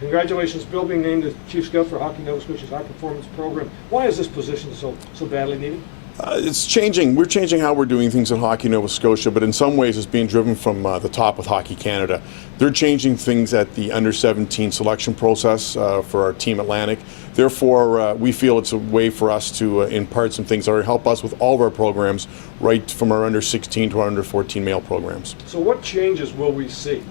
Congratulations, Bill, being named the Chief Scout for Hockey Nova Scotia's High Performance Program. Why is this position so badly needed? It's changing. We're changing how we're doing things in Hockey Nova Scotia, but in some ways it's being driven from the top with Hockey Canada. They're changing things at the under-17 selection process for our Team Atlantic. Therefore, we feel it's a way for us to impart some things that will help us with all of our programs, right from our under-16 to our under-14 male programs. So what changes will we see?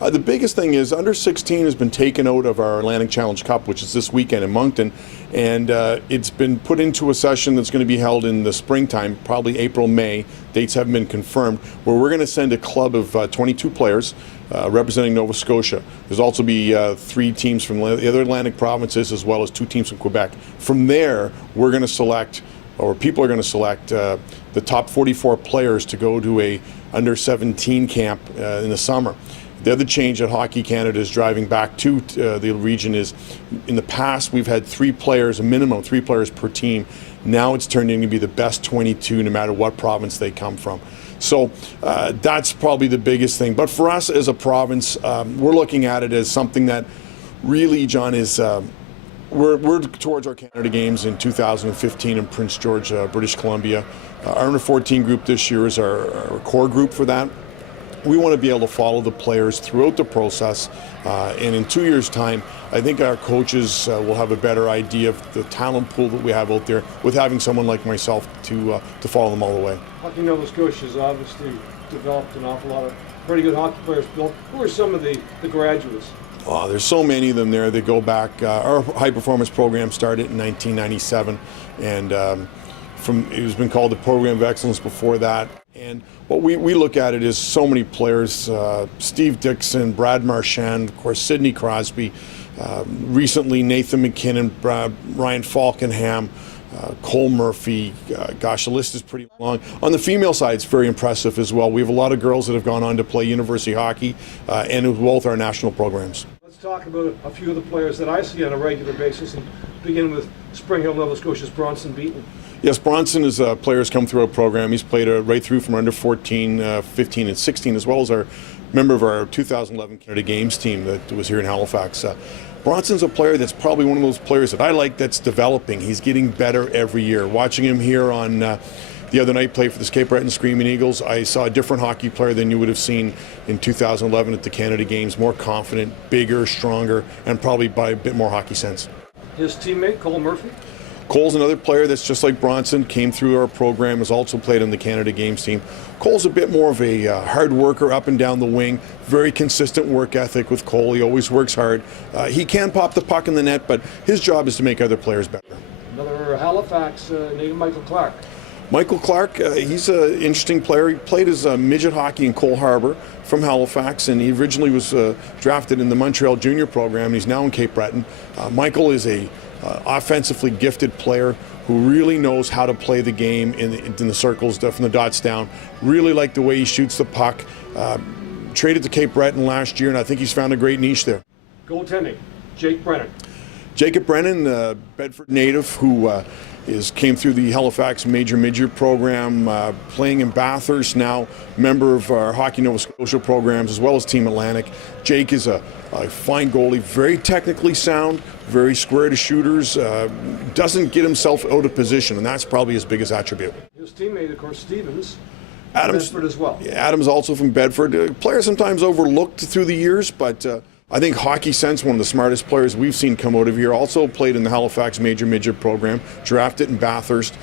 The biggest thing is under-16 has been taken out of our Atlantic Challenge Cup, which is this weekend in Moncton, and it's been put into a session that's going to be held in the springtime, probably April, May. Dates haven't been confirmed, where we're going to send a club of 22 players representing Nova Scotia. There's also be 3 teams from the other Atlantic provinces, as well as 2 teams from Quebec. From there, we're going to select, or people are going to select, the top 44 players to go to a under-17 camp in the summer. The other change that Hockey Canada is driving back to the region is, in the past we've had 3 players, a minimum 3 players per team. Now it's turned into be the best 22 no matter what province they come from. So that's probably the biggest thing. But for us as a province, we're looking at it as something that really, John, is we're towards our Canada Games in 2015 in Prince George, British Columbia. Our under-14 group this year is our core group for that. We want to be able to follow the players throughout the process, and in 2 years' time, I think our coaches will have a better idea of the talent pool that we have out there with having someone like myself to follow them all the way. Hockey Nova Scotia has obviously developed an awful lot of pretty good hockey players. Bill, who are some of the graduates? Oh, there's so many of them there. They go back. Our high-performance program started in 1997, and it has been called the Program of Excellence before that. And what we look at it is so many players, Steve Dixon, Brad Marchand, of course Sidney Crosby, recently Nathan MacKinnon, Ryan Falkenham, Cole Murphy. Gosh, the list is pretty long. On the female side, it's very impressive as well. We have a lot of girls that have gone on to play university hockey and with both our national programs. Let's talk about a few of the players that I see on a regular basis, and begin with Spring Hill, Nova Scotia's Bronson Beaton. Yes, Bronson is a player who's come through our program. He's played right through from under 14, 15, and 16, as well as our member of our 2011 Canada Games team that was here in Halifax. Bronson's a player that's probably one of those players that I like that's developing. He's getting better every year. Watching him here on the other night play for the Cape Breton Screaming Eagles, I saw a different hockey player than you would have seen in 2011 at the Canada Games. More confident, bigger, stronger, and probably by a bit more hockey sense. His teammate, Cole Murphy? Cole's another player that's just like Bronson, came through our program, has also played on the Canada Games team. Cole's a bit more of a hard worker up and down the wing, very consistent work ethic with Cole. He always works hard. He can pop the puck in the net, but his job is to make other players better. Another Halifax native, Michael Clark. Michael Clark, he's an interesting player. He played as midget hockey in Cole Harbour from Halifax, and he originally was drafted in the Montreal junior program. He's now in Cape Breton. Michael is a offensively gifted player who really knows how to play the game in the circles, from the dots down. Really like the way he shoots the puck. Traded to Cape Breton last year, and I think he's found a great niche there. Goaltending, Jake Brennan. Jacob Brennan, Bedford native, who came through the Halifax Major Midget program, playing in Bathurst, now member of our Hockey Nova Scotia programs as well as Team Atlantic. Jake is a fine goalie, very technically sound, very square to shooters, doesn't get himself out of position, and that's probably his biggest attribute. His teammate, of course, Stevens, Adams, Bedford as well. Yeah, Adams also from Bedford. A player sometimes overlooked through the years, but I think Hockey Sense, one of the smartest players we've seen come out of here, also played in the Halifax Major Midget program, drafted in Bathurst,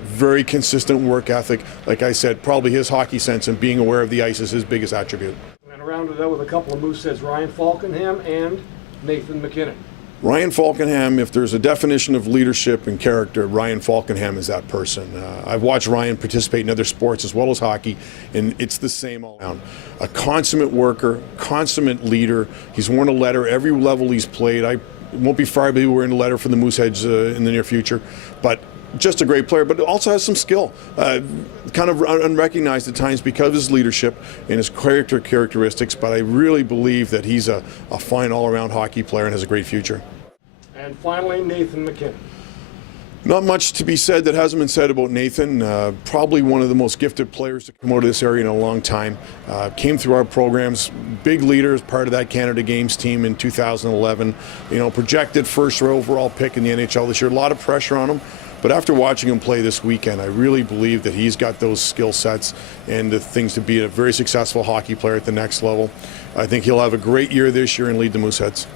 very consistent work ethic. Like I said, probably his hockey sense and being aware of the ice is his biggest attribute. And rounded out with a couple of Mooseheads, Ryan Falkenham and Nathan MacKinnon. Ryan Falkenham, if there's a definition of leadership and character, Ryan Falkenham is that person. I've watched Ryan participate in other sports as well as hockey, and it's the same all around. A consummate worker, consummate leader. He's worn a letter every level he's played. It won't be far, but he'll wear a letter for the Mooseheads in the near future. But just a great player, but also has some skill. Kind of unrecognized at times because of his leadership and his characteristics, but I really believe that he's a fine all-around hockey player and has a great future. And finally, Nathan MacKinnon. Not much to be said that hasn't been said about Nathan. Probably one of the most gifted players to come out of this area in a long time. Came through our programs, big leader as part of that Canada Games team in 2011. Projected first overall pick in the NHL this year. A lot of pressure on him. But after watching him play this weekend, I really believe that he's got those skill sets and the things to be a very successful hockey player at the next level. I think he'll have a great year this year and lead the Mooseheads.